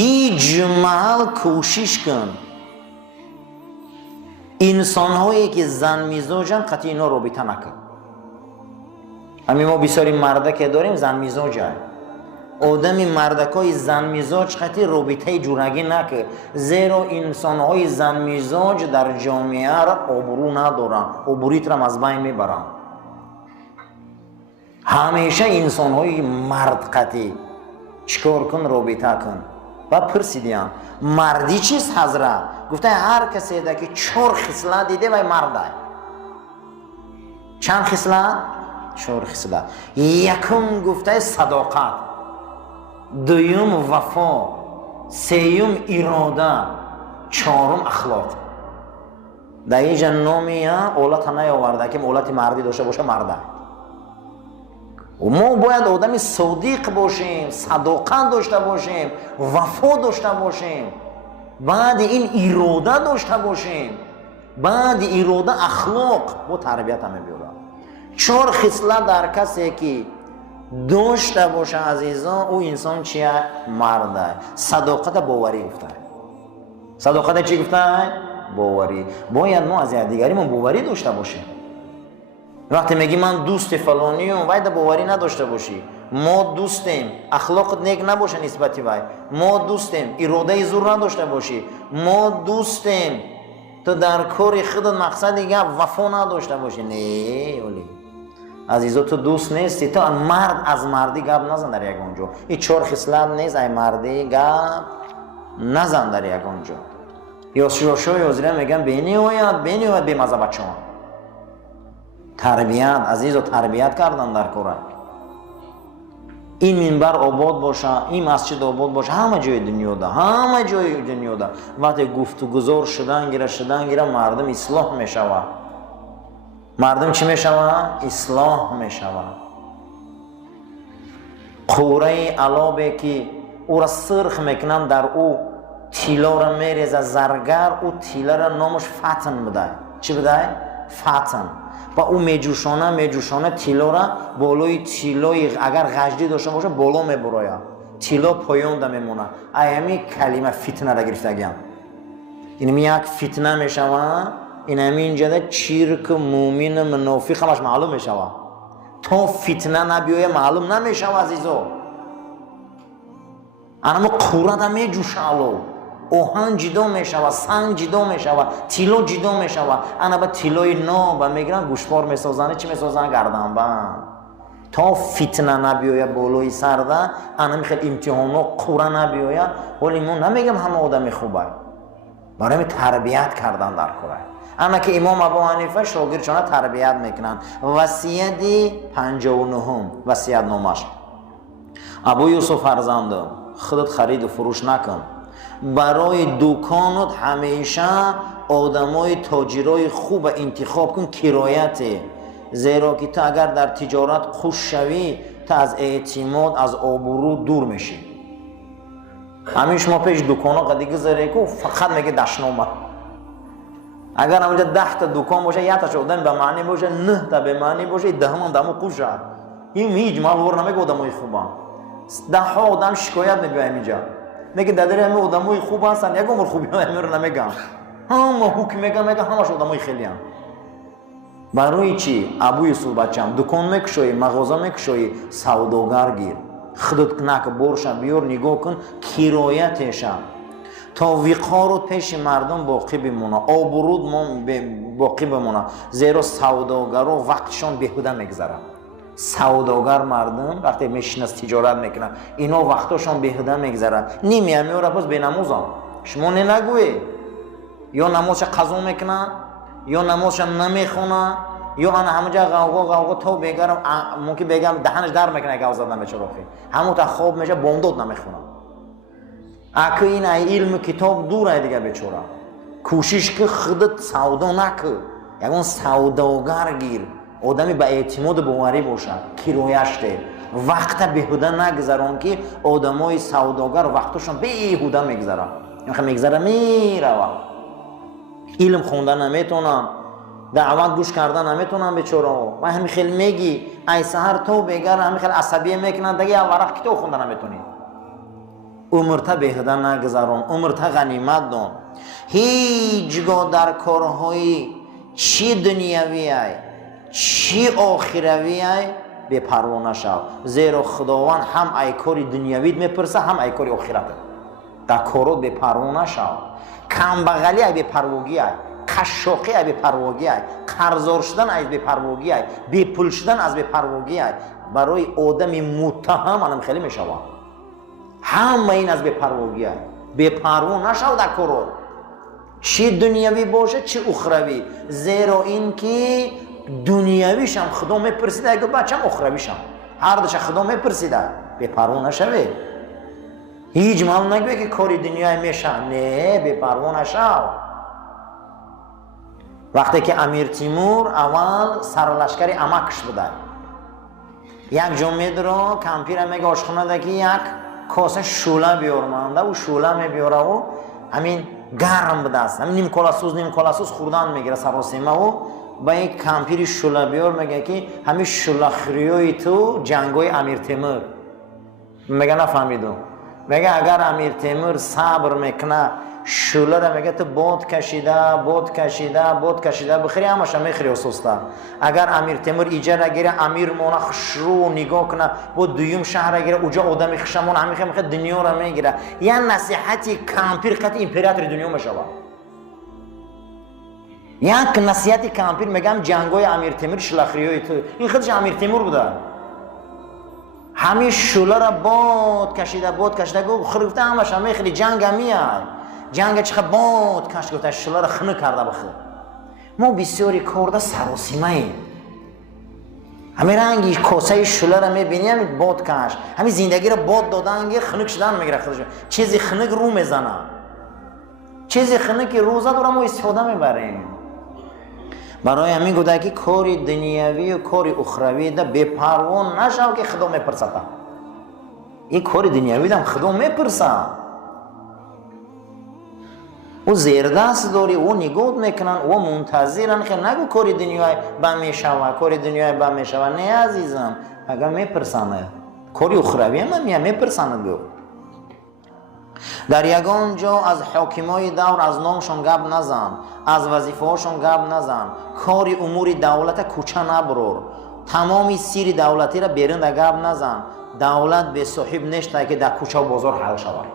هیچ محل کوشش کن انسان هایی که زن میزوجن قطعی اینا رابطه نکن. همین ما بسیاری مرده که داریم زن میزوجه، آدمی مردکای زن میزاج قطعی رابطه جورگی نکن، زیرا انسان های زن میزاج در جامعه را آبرو ندارن، آبرویت را از بین میبرن. همیشه انسان های مرد قطعی چکار کن رابطه کن. و پرسیدیم مردی چیست حضرت؟ گفته هر کسی ده که 4 خصلت دیده و مرده. چند خصلت؟ 4 خصلت. یکم گفته صداقت، دوم وفا، سوم اراده، چهارم اخلاق. در اینجا نامی اولت نیاورده که اولت مردی داشته باشه مرده. و ما باید آدمی صادق باشیم، صداقت داشته باشیم، وفا داشته باشیم، بعد این اراده داشته باشیم، بعد اراده اخلاق و تربیت همه بیاره. 4 خصلت در کسی که داشته باشه عزیزان او انسان چیه؟ مرده. صداقت باوری گفته. صداقت چی گفته؟ باوری. باید ما از دیگری ما باوری داشته باشیم. وقتی میگی من دوست فلانی ام باید باوری نداشته باشی. ما دوستیم، اخلاقت نیک نباشه نسبتی وای. ما دوستیم، اراده زور نداشته باشی. ما دوستیم تو در کار خودت مقصد دیگه وفا نداشته باشی. نه ولی عزیزا تو دوست نیستی، تو مرد از مردی گپ نزن در یک اونجا. این 4 خصلت نیست ای مردی گپ نزن در یک اونجا. یا شوشوی وزیره میگن بینی باید به مزه بچه ها تربیت عزیزا تربیت کردن در کره. این منبر آباد باشه، این مسجد آباد باشه، همه جای دنیا ده، همه جای دنیا ده وقتی گفتگوزار شدن گیره مردم اصلاح میشود. مردم چی میشود؟ اصلاح میشود. قوره علابه که او را سرخ میکنن در او تیلا را میریزه زرگر، او تیلا را نامش فتن بده. چی بده؟ فتن. و او میجوشانه تیلا را بالای تیلای اگر غجدی داشته باشه بالا میبراید، تیلا پایان میمونه. ایمی کلمه فتنه را گرفتگیم. این یک فتنه میشود. این اینجا ده چیرک مومن منافق همش معلوم میشود. تا فتنه نبیایه معلوم نمیشود عزیزو. اما قورت هم میجوشالو، اوهن جدا میشود، سنگ جدا میشود، تیلو جدا میشود. انا با تیلوی نو با میگیرن گوشوار میسازن. چی میسازن؟ گردن بند. تا فتنه نبیایه بالای سرده انا میخواد امتحانو قوره نبیایه. ولی من نمیگم همه آدمی خوبه، برای تربیت کردن در کره. اما که امام ابو حنیفه شاگردشان تربیت میکنن. وصیت 59 وصیت نامش: ابو یوسف فرزندم خودت خرید و فروش نکن، برای دکانت همیشه آدمای تاجرای خوب انتخاب کن، کرایت. زیرا که تو اگر در تجارت خوش شوی تو از اعتماد از آبرو دور میشی. همین شما پیش دکانا قدیگه زره که فقط میگه دشنامه. اگر همونجا 10 تا دکان باشه 1 تاش آدم به معنی باشه 9 تا به معنی باشه 10 هم آدمو خوشه. این هیچ مالور نمیگه آدمای خوبه. 10 آدم شکایت میگه اینجا میگه دادر همه آدمای خوب هستن، یک عمر خوبی همه رو نمیگم، همه حکم میگم همش آدمای خیلی هم. برای چی؟ ابو یوسف بچم دکان میکشوی، مغازه میکشوی، سوداگر گیر، خودت کنک برش بیار نگاه کن کرایتش تا وقارت پیش مردم باقی بمونه، آبرود باقی بمونه. زیرا سوداگرها وقتشان بیهوده میگذره. سوداگر مردم وقتی میشن از تجارت میکنن اینا وقتشان بیهوده میگذره. نیمی میاره پس به نمازم شما نگوی یا نمازش قضا میکنن یا نمازش نمیخونه یا انا همونجا غوغا تو بگرم ممکن بگم دهنش در میکنه که آزاد نمیشه رفی همون تا خواب میشه بامداد نمیخونه. اگه این علم کتاب دوره دیگه بیچاره کوشش که خودت سودا نکن، یکون سوداگر گیر، آدمی با اعتماد باوری باشه، کرایش ده، وقت بیهوده نگذران که آدمای سوداگر وقتشون بیهوده میگذره. میخوام میگذره میره علم خوندن نمیتونن، دعوت گوش کردن نمیتونن بیچاره. من همین خیلی میگی ای سحر تو بگر همین خیلی عصبی میکنن دیگه ورق کتاب خوندن نمیتونی. عمرتا بهده نگذران، عمرتا غنیمت دان. هیچگاه در کارهای چی دنیاوی ای چی آخروی ای بپروا نشو، زیرا خداوند هم ای کاری دنیاوی میپرسه هم ای کاری آخرت. در کارات بپروا نشو، کمبغلی ای بپرواگی ای، قشاقی ای بپرواگی ای، قرضدار شدن از بپرواگی ای، بیپول شدن از بپرواگی ای برای آدم متهم الان خیلی میشوه. همه این از بپرواگی ای. بپروا نشو در کارات، چی دنیاوی باشه چی اخروی، زیرا اینکه دنیاویش هم خدا میپرسیده اگه بچه هم اخرویش هم هر دوش خدا میپرسیده. بپروا نشوی، هیچ مال نگوی که کاری دنیای میشه، نه بپروا نشو. وقتی که امیر تیمور اول سرلشکری امکش بوده، یک جمعه رو کمپیر میگه آشخونه ده که یک کاسه شوله بیار مانده و شوله میبیاره و همین گرم بده است، همین نیم کلاسوز خوردن میگیره سراسیمه و با یک کمپیر شوله بیار میگه که همین شوله خریوی تو جنگوی امیر تیمور. میگه نفهمیدم، میگه اگر امیر تیمور صبر میکنه شوله را میگه تو باد کشیده بخری همش میخری و سسته. اگر امیر تیمور ایجا را گیره امیر مونه خشرو نگاه کنه با دویم شهر را گیره اوجا آدمی خشمون همیخه میخه دنیا را میگیره. یا نصیحتی کمپیر قطع امپراتور دنیا میشوه. یک نصیحتی کمپیر میگم جنگای امیر تیمور شلخریوی تو این خودش امیر تیمور بوده. همین شوله را باد کشیده گو خریفته همش میخری جنگ میاد. جنگ چخه باد کش گفته شوله را خنه کرده بخیر. ما بسیاری کارده سراسیمه ایم. همین رنگی کاسه شوله را میبینیم باد کش، همین زندگی را باد دادن خنک شدن میگیره خودش. چیزی خنک رو میزنه، چیزی خنک روزه داره ما استفاده میبریم. برای همین گفته که کاری دنیاوی و کاری اخروی ده بپروا نشو که خدا میپرسه. این کاری دنیاوی ده خدا میپرسه. او زیر دست داری او نگاه میکنن او منتظرن که نگو کاری دنیای با میشوه کاری دنیای با میشوه. نه عزیزم، اگر میپرسنه کاری اخروی هم میپرسنه. گو در یگان جا از حاکمای دور از نامشون گپ نزن، از وظیفه هاشون گپ نزن، کاری امور دولت کوچه نبرور، تمامی سیر دولتی را بیرون در گپ نزن. دولت به صاحب نشته که در کوچه و بازار حل شود.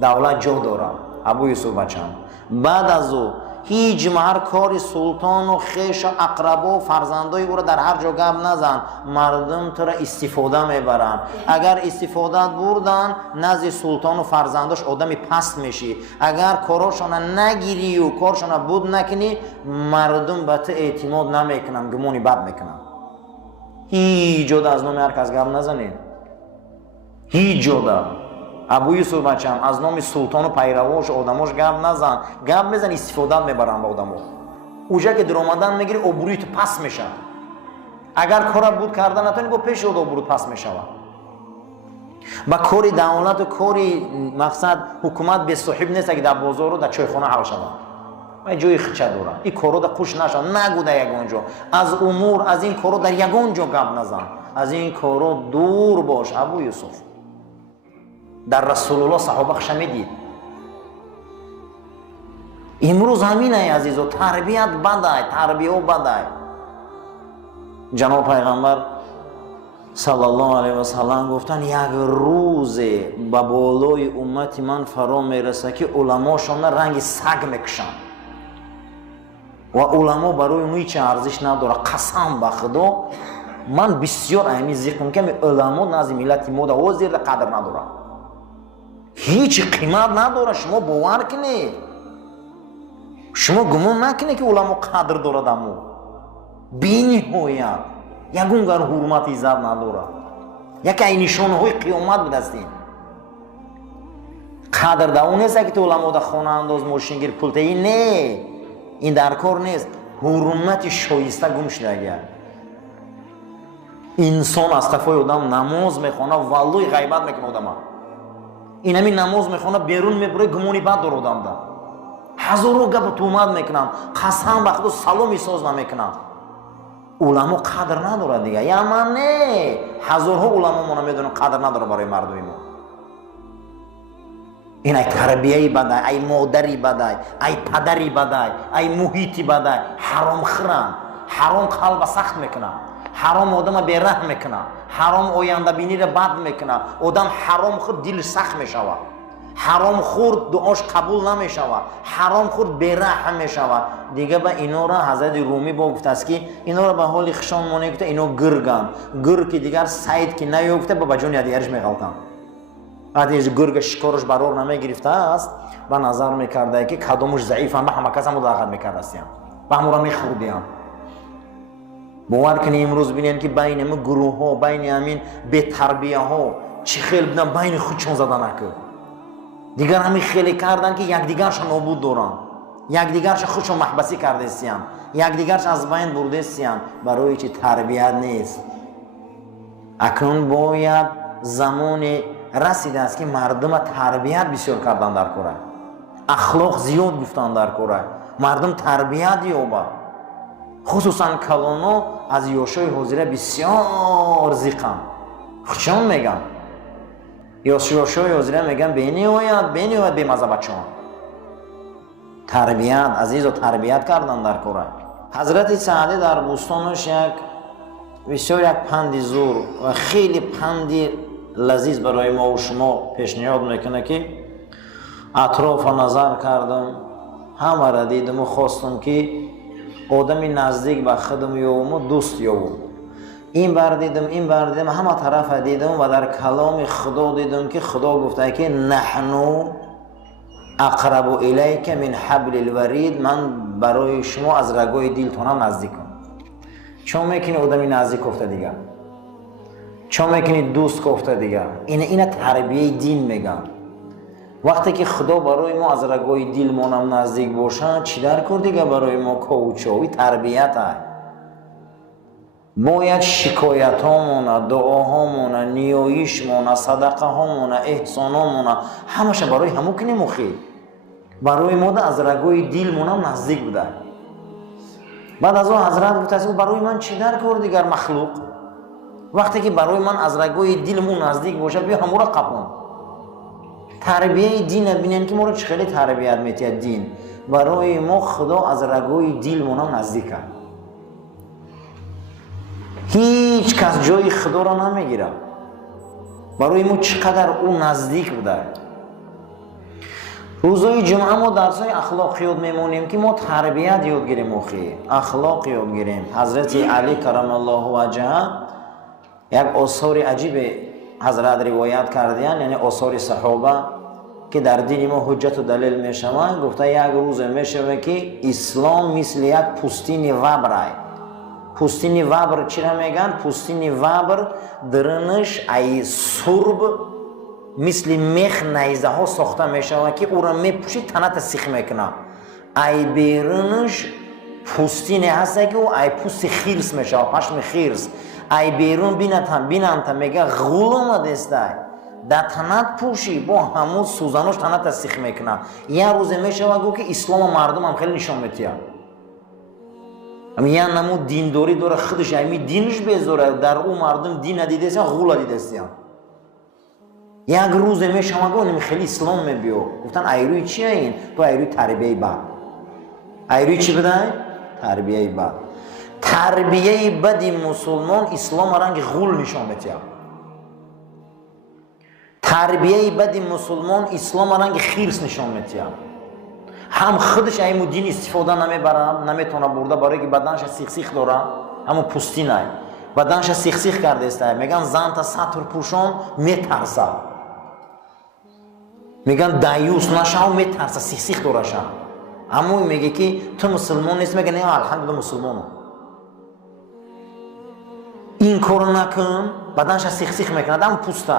دولت جا داره ابو یوسف بچم. بعد از او هیچ هر کاری سلطان و خیش و اقربا و فرزندای او را در هر جا گپ نزن. مردم تو را استفاده میبرن. اگر استفاده بردن نزد سلطان و فرزنداش آدمی پست میشی. اگر کاراشون نگیری و کارشون بود نکنی مردم به تو اعتماد نمیکنن، گمونی بد میکنن. هیچ جدا از نام هر کس گپ نزنید، هیچ جدا. ابو یوسف بچم از نام سلطان و پیرواش آدماش گپ نزن. گپ بزن استفاده میبرن با آدمو. اوجا که در اومدن میگیری ابروی تو پس میشه. اگر کار بود کردن نتونی با پیش او ابروت پس میشه. با کاری دولت و کاری مقصد حکومت به صاحب نیست که در بازار و در چایخانه حل شود. من جای خچه دارم این کارو در خوش نشد. نگو در یگان جا از امور از این کارو در یگان جا گپ نزن. از این کارو دور باش ابو یوسف. در رسول الله صحابه شنیدید. امروز همینه عزیزو، تربیت بده، تربیه بده. جناب پیغمبر صلی الله علیه و سلم گفتن یک روز به بالای امت من فرا میرسه که علماشون رنگ سگ میکشن و علما برای اون هیچ ارزش نداره. قسم به خدا من بسیار اهمی ذکر میکنم علما نزد ملت ما در وزیر قدر نداره، هیچ قیمت نداره. شما باور کنید، شما گمان نکنید که علما قدر داره. دمو بی‌نهایت یگون گر حرمت عزت نداره. یکی این نشانه های قیامت بود هستین. قدر در اون نیست که تو علما در خانه انداز ماشین گیر پولت. این نه، این در کار نیست. حرمت شایسته گم شده. اگر انسان از قفای آدم نماز میخونه والله غیبت میکنه آدم. این همین نماز میخونه بیرون میبره گمونی بد داره آدم ده. هزارو گپ تومت میکنن، قسم به خدا سلامی ساز نمیکنن. علما قدر نداره دیگه. یا من نه، هزارها علما ما نمیدونن قدر نداره برای مردم ما. این ای تربیه‌ای بدای، ای مادری بدای، ای پدری بدای، ای محیطی بدای. حرام خرن، حرام قلب سخت میکنه، حرام آدم بی‌رحم میکنه، حرام آینده بینی را بد میکنه. آدم حرام خورد دل سخت میشود، حرام خورد دعاش قبول نمیشود، حرام خورد بی‌رحم میشود. دیگه با اینا را حضرت رومی با گفته است که اینا را به حال خشان مونیکته، اینا گرگن، گرگ که دیگر سعید که نیفته با بجون دیگرش میغلطن. وقتی گرگ شکارش برار نمیگرفته است و نظر میکرده که کدومش ضعیف هم به همه کس هم مداخل میکرده است و همون را میخوردیم. باور کنی امروز بینید که بین ما گروه ها، بین همین به تربیه ها چی خیلی بدن بین خودشون زدن نکرد. دیگر همین خیلی کردن که یکدیگرش نابود دارن، یکدیگرش خودشون محبسی کرده استیم، یکدیگرش از بین برده استیم. برای چی؟ تربیت نیست. اکنون باید زمان رسیده است که مردم تربیت بسیار کردن در کره، اخلاق زیاد گفتن در کره، مردم تربیت یابه. خصوصا کلانو از یوشای حاضره بسیار زیقم خودشون میگن، یوشای حاضره میگن بینی باید به مذهب بچه‌ها. تربیت عزیز و تربیت کردن در کره. حضرت سعدی در بوستانش یک بسیار یک پندی زور و خیلی پندی لذیذ برای ما و شما پیشنهاد میکنه که اطراف نظر کردم، همه را دیدم و خواستم که آدمی نزدیک به خودم یابم و دوست یابم. این بر دیدم همه طرف دیدم و در کلام خدا دیدم که خدا گفته که نحنو اقرب الیک من حبل الورید، من برای شما از رگای دلتونم نزدیکم. چون میکنی آدمی نزدیک افته دیگه، چون میکنی دوست گفته دیگه. این تربیه دین میگن. وقتی که خدا برای ما از رگای دلمونم نزدیک باشه چی در کرد دیگه برای ما کوچوی تربیت های. باید شکایت هامونه، دعاهامونه، نیایشمونه، صدقه هامونه، احسان هامونه همش برای همو کنیم مخی برای ما از رگای دلمونم نزدیک بوده. بعد از اون حضرت گفته برای من چی در کرد دیگر مخلوق. وقتی که برای من از رگای دلمون نزدیک باشه بیا همو را قپون. تربیه دین بینن که ما رو چه خیلی تربیت میتید دین. برای ما خدا از رگای دلمون نزدیکه. هیچ کس جای خدا را نمیگیره. برای ما چقدر او نزدیک بوده. روزای جمعه ما درسای اخلاق یاد میمونیم که ما تربیت یاد گیریم، اخلاق یاد گیریم. حضرت علی کرم الله وجهه یک آثار عجیب حضرت روایت کردین، یعنی آثار صحابه که در دین ما حجت و دلیل میشوند. گفته یک روز میشوه که اسلام مثل یک پوستین وبر. پوستین وبر چی را میگن؟ پوستین وبر درنش ای سرب مثل میخ نیزه ها ساخته میشوه که او را میپوشید تنت سیخ میکنه. ای بیرونش پوستین هست که او ای پوست خیرس میشوه، پشم خیرس. ای بیرون بینند میگه غول آمده است، در تنت پوشی با همون سوزنوش تنت سیخ میکنه. یه روز میشوه گو که اسلام مردم هم خیلی نشان میتیه. یه نمو دینداری داره خودش، یعنی دینش بیزوره، در او مردم دین ندیده است یا غول دیده است. یک روز میشوه گو نمی خیلی اسلام میبیو. گفتن ایروی چیه این؟ تو ایروی تربیه بد. ایروی چی بدهی؟ تربیه بد. تربیه بدی مسلمان اسلام رنگ غول نشان میتیه. تربیه بدی مسلمان اسلام رنگ خیرس نشان میتیه. هم خودش ایمو دین استفاده نمیبره، نمیتونه برده برای که بدنش سیخ داره، همو پوستی نه بدنش سیخ کرده است. میگن زن تا سطر پوشان میترسه، میگن دایوس نشو میترسه سیخ داره شا. همو میگه که تو مسلمان نیست، میگه نه الحمدلله مسلمانم. این کارو نکن بدنش سیخ میکنه، هم پوسته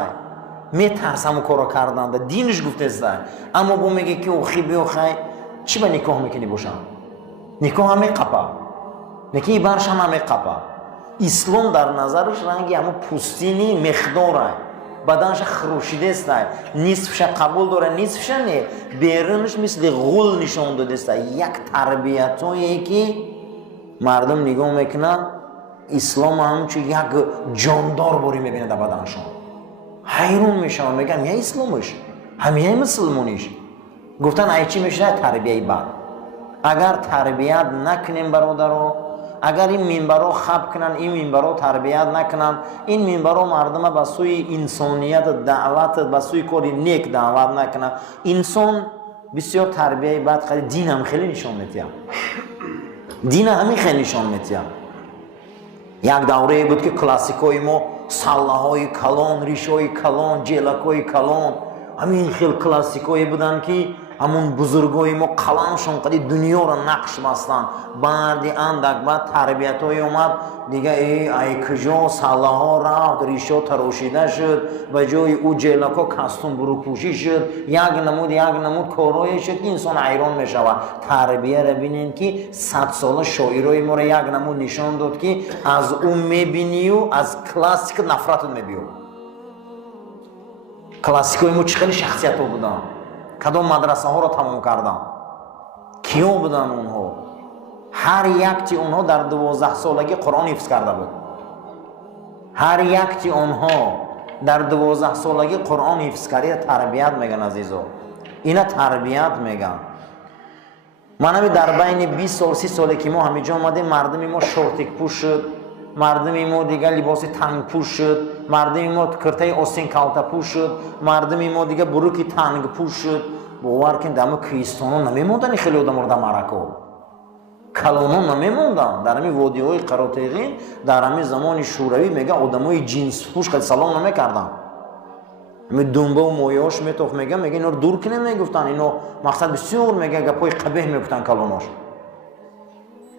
میترسه همو کارو کردن. دینش گفته است. اما بو میگه که اوخی بیوخی چی به نکاح میکنی باشم؟ نکاح همه قپا، نکاح برش همه قپا. اسلام در نظرش رنگی همو پوستینی مقداره، بدنش خروشیده است، نصفش قبول داره نصفش نه، بیرونش مثل غول نشان داده است. یک تربیتایی که مردم نگاه میکنن اسلام همچون یک جاندار باری میبینه در بدنشان. حیرون میشن، میگن یا اسلامش همه مسلمونیش گفتن ای چی میشه؟ تربیه بد. اگر تربیت نکنیم برادرو، اگر این منبرو خب کنن، این منبرو تربیت نکنن، این منبرو مردم به سوی انسانیت دعوت، به سوی کاری نیک دعوت نکنن، انسان بسیار تربیه بد خیلی دین هم خیلی نشان میتیم، دین همین خیلی نشان میتیم. یک دوره بود که کلاسیکای ما سلاهای کلان، ریشای کلان، جلکای کلان، همین خیلی کلاسیکایی بودن که همون بزرگای ما کلانشون قدی دنیا را نقش بستن. بعد اندک بعد تربیت های اومد دیگه ای کجا سلاها رفت، ریشا تراشیده شد، به جای او جلکا کستون برو پوشی شد، یک نمود کارای شد که انسان حیران میشود. تربیه را بینین که 100 ساله شاعرای ما را یک نمود نشان داد که از اون میبینی و از کلاسیک نفرت میبینی. کلاسیکای ما چه خیلی شخصیت ها بودن، کدام مدرسه ها را تمام کردن، کیا بودن اونها؟ هر یکتی اونها در 12 سالگی قرآن حفظ کرده بود. هر یکتی اونها در 12 سالگی قرآن حفظ کرده. تربیت میگن عزیزو، اینا تربیت میگن. من همی در بین 20 سال 30 سالی که ما همینجا آمدیم، مردم ما شورتک پوش شد، مردم ما دیگه لباس تنگ پوش شد، مردم ما کرته آستین کالتا پوش شد، مردم ما دیگه بروکی تنگ پوش شد. باور کن دم کریستیانو نمیموندن، خیلی آدم را در مرکو کلانو نمیموندن. در همین وادی‌های قراتیغین در همین زمان شوروی میگه آدمای جنس پوش خیلی سلام نمیکردن، می دنبه و مویاش میتوف میگه اینا رو دور کنه، میگفتن اینا مقصد بسیار میگه گپای قبیح میگفتن کلاناش.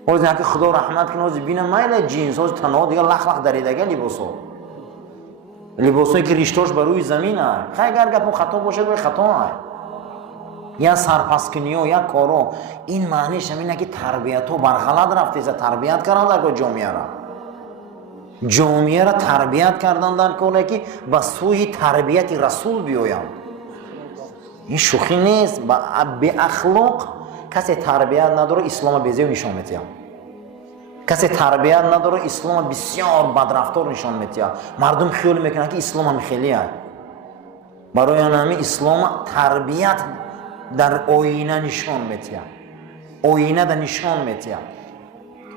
از اینکه خدا رحمت کنه از بین میل جنس از تنها دیگه لخ دریدگی لباسایی که ریشتاش بر روی زمین است. خیلی اگر گپ خطا باشه به خطا است، یا سرپسکنی و یا کارو. این معنیش همینه که تربیت ها برغلط رفته است. تربیت کردن در جامعه را تربیت کردن در کنه که به سوی تربیت رسول بیایم. این شوخی نیست. به اخلاق کسی تربیت نداره اسلام بیزیو نشان میتیم. کسی تربیت نداره اسلام بسیار بدرفتار نشان میتیم. مردم خیال میکنن که اسلام هم خیلی است. برای همین اسلام تربیت در آینه نشان میتیم. آینه در نشان میتیم.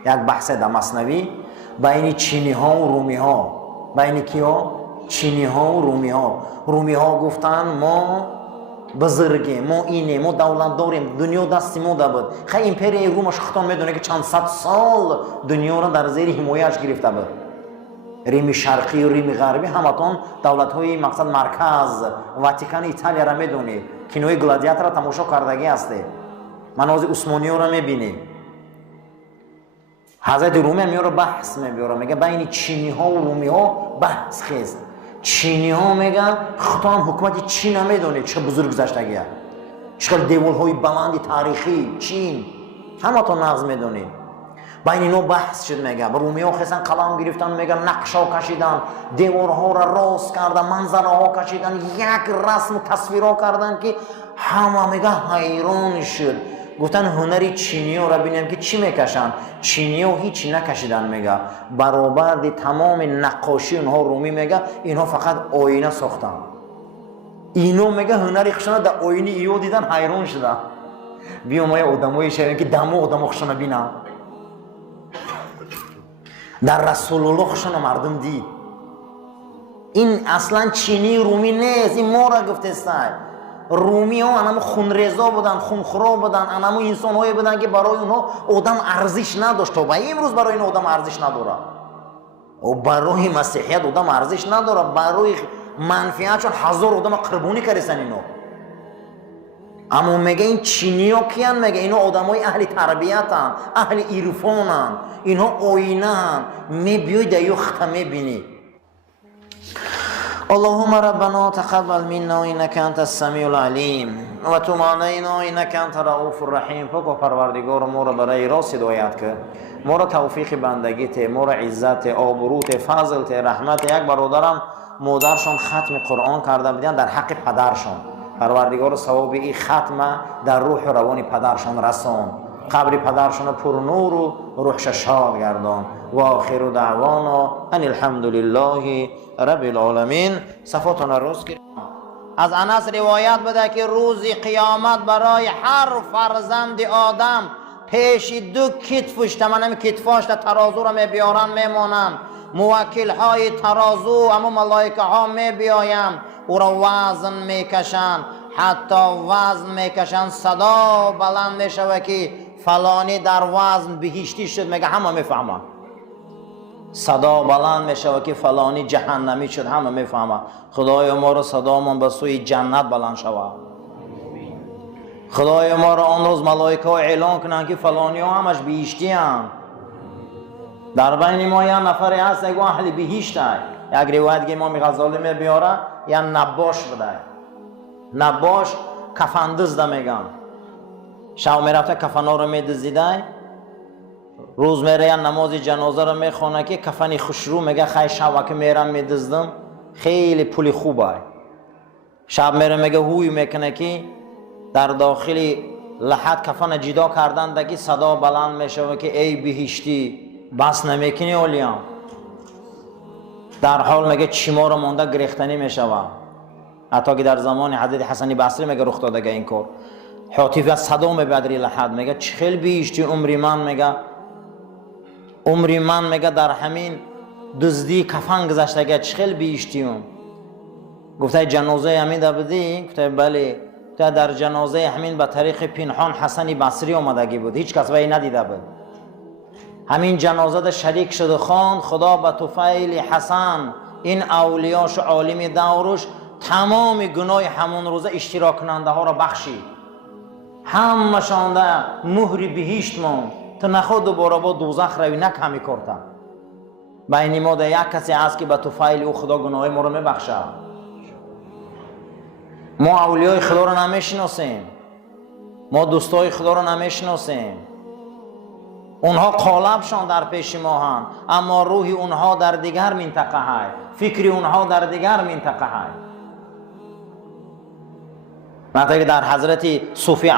یک بحث در مثنوی بین چینی ها و رومی ها. بین کیا؟ چینی ها و رومی ها. رومی ها گفتن ما بزرگیم، ما اینه، ما دولت داریم، دنیا دست ما ده بود. خیلی ایمپری رومش خودتان میدونه که چند صد سال دنیا را در زیر حمایه‌اش گرفته بود. ریم شرقی و ریم غربی همتون دولت های مقصد مرکز واتیکان ایتالیا را میدونید. کینوی گلادیاتر را تماشا کردگی هسته. مناظر عثمانی را میبینید. حضرت رومی هم رو بحث میبره، میگه بین چینی ها و رومی ها بحث خیست. چینی ها میگن خدا هم حکومت چین هم میدونه چه بزرگ گذشتگی هست، چقدر دیوال های بلند تاریخی چین همه تا نقض میدونید. بین اینا بحث شد. میگه رومی ها خیستن قلم گرفتن، میگن نقشه ها کشیدن، دیوار ها را راست کردن، منظره ها کشیدن، یک رسم و تصویر ها کردن که همه میگه حیران شد. گفتن هنری چینی ها را بینیم که چی میکشن. چینی ها هیچی نکشیدن. میگه برابر دی تمام نقاشی اونها رومی میگه اینها فقط آینه ساختن. اینو میگه هنری خشنه در آینه ایو دیدن حیران شدن. بیام های آدمایی شدن که دمو آدم خشنه بینن. در رسول الله خشنه مردم دید. این اصلا چینی رومی نیست، این ما را گفته است. رومی ها انمو خونریزا بودن، خونخورا بودن، انمو انسان هایی بودن که برای اونها آدم ارزش نداشت. تا به امروز برای این آدم ارزش نداره. و برای مسیحیت آدم ارزش نداره. برای منفعتشون 1000 آدم قربانی کردن اینو. اما میگه این چینی ها کیان؟ میگه اینا آدم های اهل تربیتن، اهل عرفانن، اینها آینه میبیوی دیو ختمه بینی. اللهم ربنا تقبل منا انك انت السميع العليم وتب علينا انك انت الرؤوف الرحيم. پاک پروردگار ما را برای راست هدایت کرد، ما را توفیق بندگیت، ما را عزت، آبروت، فضلت، رحمت. یک برادرم مادرشان ختم قرآن کرده بودن در حق پدرشان. پروردگار ثواب این ختم در روح و روان پدرشان رسان، قبر پدرشان پر نور و روحش شاد گردان. و آخر دعوانا ان الحمد لله رب العالمین. صفاتان روز که از انس روایت بده که روز قیامت برای هر فرزند آدم پیش دو کتفش تمام کتفاش ترازو را میبیارن میمانن، موکل های ترازو اما ملائکه ها میبیاین او را وزن میکشن، حتی وزن میکشن صدا بلند میشوه که فلانی در وزن بهشتی شد، میگه همه میفهمه. صدا بلند میشوه که فلانی جهنمی شد، همه میفهمه. خدای ما را صدامون به سوی جنت بلند شوه. خدای ما را آن روز ملائکه ها اعلان کنن که فلانی ها همش بهشتی هم. در بین ما یه نفری هست نگو اهل بهشت های. یک روایت که امام غزالی میبیاره یا نباش بده. نباش کفن دزده میگن. شب میرفته کفن ها رو میدزدیده، روز میره یا نماز جنازه رو میخونه که کفنی خوشرو، میگه خیلی شب که میرم میدزدم خیلی پولی خوبه. شب میره میگه هوی میکنه که در داخل لحد کفن جدا کردن دکی صدا بلند میشه که ای بهشتی بس نمیکنی اولیام. در حال میگه چیما رو مونده گریختنی میشوه. حتی که در زمان حضرت حسن بصری میگه رخ داده این کار. حاطف صدا میبدری لحد میگه چه خیلی بهشتی عمری من، میگه عمری من میگه در همین دزدی کفن گذشته، چه خیلی بهشتیم. گفته جنازه همین ده بدی؟ گفته بله. گفته در جنازه همین به طریق پنهان حسن بصری آمدگی بود، هیچ کس وی ندیده بود. همین جنازه ده شریک شده خواند خدا به طفیل حسن این اولیاش و عالم دورش تمام گناه همون روزه اشتراک کننده ها را بخشید، همشان ده مهری بهشت ماند تا نخود دوباره با دوزخ روی نکمی کرده. بین ما ده یک کسی هست که به طفیل او خدا گناه ما را میبخشه. ما اولیای خدا را نمیشناسیم، ما دوستای خدا را نمیشناسیم. اونها قالبشان در پیش ما هست اما روح اونها در دیگر منطقه های، فکر اونها در دیگر منطقه های. وقتی که در حضرت صوفی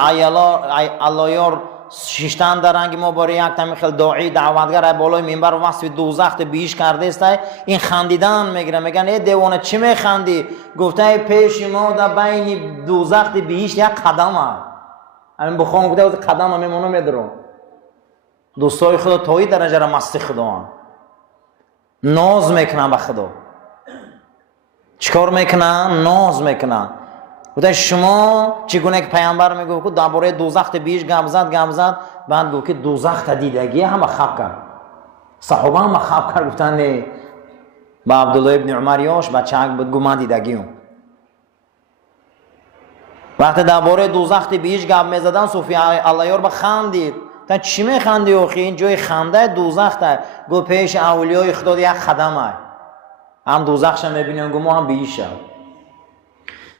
علایار شیشتن در رنگ ما باری یک تمی خیلی داعی دعوتگر بالای منبر وصف دوزخ بیش کرده است، این خندیدن میگیره، میگن ای دیوانه چی میخندی؟ گفته پیش ما در بین دوزخ بیش یک قدم هست. همین بخوام گفته قدم میمونه میدرم. دوستای خدا تایی درجه را مستی خدا هم ناز میکنن به خدا. چیکار میکنن؟ ناز میکنن. گفته شما چگونه که پیامبر میگه که درباره دوزخ بیش گپ زد بعد گفت که دوزخ دیدگی همه خواب کرد، صحابه هم خواب کرد. گفتن نه، با عبدالله ابن عمر یاش بچه بود گفت من دیدگیم. وقتی درباره دوزخ بیش گپ میزدن صوفی علایار بخندید. تا چی میخندی آخی؟ این جای خنده دوزخ ده. گفت پیش اولیای خدا یک قدم های، هم دوزخش میبینیم گفت ما هم بیش شد.